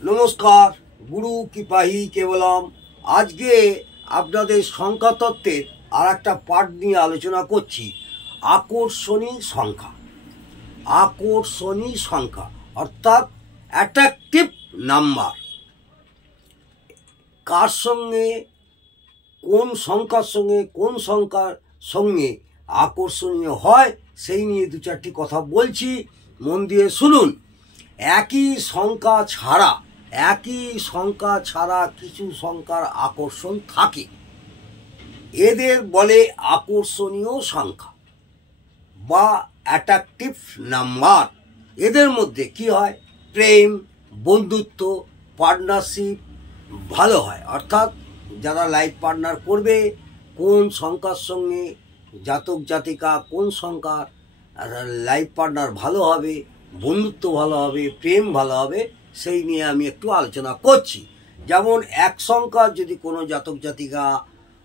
নমস্কার, গুরু কৃপাহি কেবলম। আজকে আপনাদের সংখ্যা তত্ত্বের আর একটা পাঠ নিয়ে আলোচনা করছি। আকর্ষণী সংখ্যা। আকর্ষণী সংখ্যা অর্থাৎ অ্যাট্রাকটিভ নাম্বার। কার সঙ্গে কোন সংখ্যার সঙ্গে আকর্ষণীয় হয় সেই নিয়ে দু চারটি কথা বলছি, মন দিয়ে শুনুন। একই সংখ্যা ছাড়া কিছু সংখ্যার আকর্ষণ থাকে, এদের বলে আকর্ষণীয় সংখ্যা বা অ্যাট্রাকটিভ নাম্বার। এদের মধ্যে কি হয়? প্রেম, বন্ধুত্ব, পার্টনারশিপ ভালো হয়। অর্থাৎ যারা লাইফ পার্টনার করবে, কোন সংখ্যার সঙ্গে জাতক জাতিকা কোন সংখ্যার লাইফ পার্টনার ভালো হবে, বন্ধুত্ব ভালো হবে, প্রেম ভালো হবে, সেই নিয়ে আমি একটু আলোচনা করছি। যেমন এক সংখ্যার যদি কোনো জাতক জাতিকা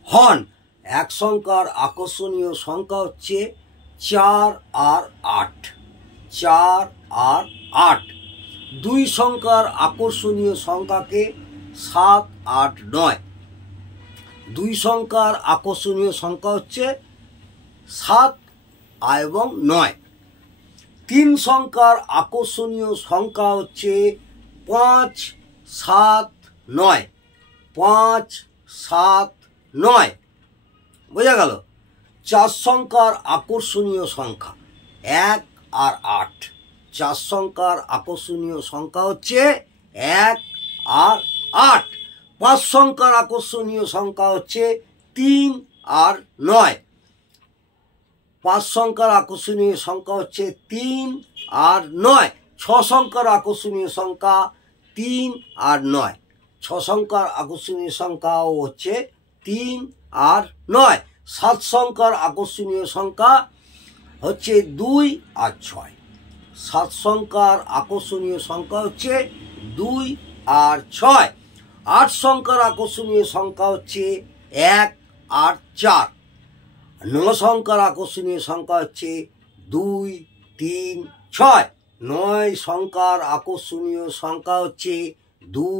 হন, এক সংখ্যার আকর্ষণীয় সংখ্যা হচ্ছে 4 আর 8। 4 আর 8। দুই সংখ্যার আকর্ষণীয় সংখ্যাকে 7, 8, 9। দুই সংখ্যার আকর্ষণীয় সংখ্যা হচ্ছে 7 এবং 9। তিন সংখ্যার আকর্ষণীয় সংখ্যা হচ্ছে 5, 7, 9। 5, 7, 9 বোঝা গেল। চার সংখ্যার আকর্ষণীয় সংখ্যা 1 আর 8। চার সংখ্যার আকর্ষণীয় সংখ্যা হচ্ছে 1 আর 8। পাঁচ সংখ্যার আকর্ষণীয় সংখ্যা হচ্ছে 3 আর 9। পাঁচ সংখ্যার আকর্ষণীয় সংখ্যা হচ্ছে 3 আর 9। ছ সংখ্যার আকর্ষণীয় সংখ্যা 3 আর 9। ছ সংখ্যার আকর্ষণীয় সংখ্যাও হচ্ছে 3 আর 9। সাত সংখ্যার আকর্ষণীয় সংখ্যা হচ্ছে 2 আর 6। সাত সংখ্যার আকর্ষণীয় সংখ্যা হচ্ছে 2 আর 6। আট সংখ্যার আকর্ষণীয় সংখ্যা হচ্ছে 1 আর 4। নয় সংখ্যার আকর্ষণীয় সংখ্যা হচ্ছে 2, 3, 6। নয় সংখ্যার আকর্ষণীয় সংখ্যা হচ্ছে 2,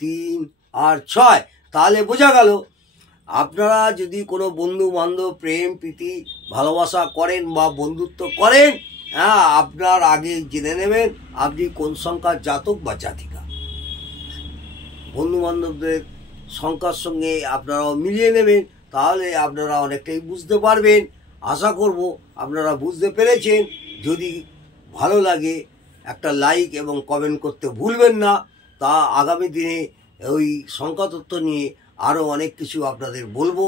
3 আর 6। তাহলে বোঝা গেল, আপনারা যদি কোনো বন্ধু বান্ধব প্রেম প্রীতি ভালোবাসা করেন বা বন্ধুত্ব করেন, আপনার আগে জেনে নেবেন আপনি কোন সংখ্যার জাতক বা জাতিকা। বন্ধু বান্ধবদের সংখ্যার সঙ্গে আপনারাও মিলিয়ে নেবেন, তাহলে আপনারা অনেকটাই বুঝতে পারবেন। আশা করব আপনারা বুঝতে পেরেছেন। যদি ভালো লাগে একটা লাইক এবং কমেন্ট করতে ভুলবেন না। তা আগামী দিনে ওই সংখ্যাতত্ত্ব নিয়ে আরও অনেক কিছু আপনাদের বলবো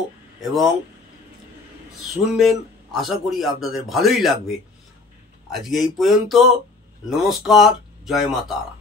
এবং শুনবেন। আশা করি আপনাদের ভালোই লাগবে। আজকে এই পর্যন্ত। নমস্কার, জয় মা তারা।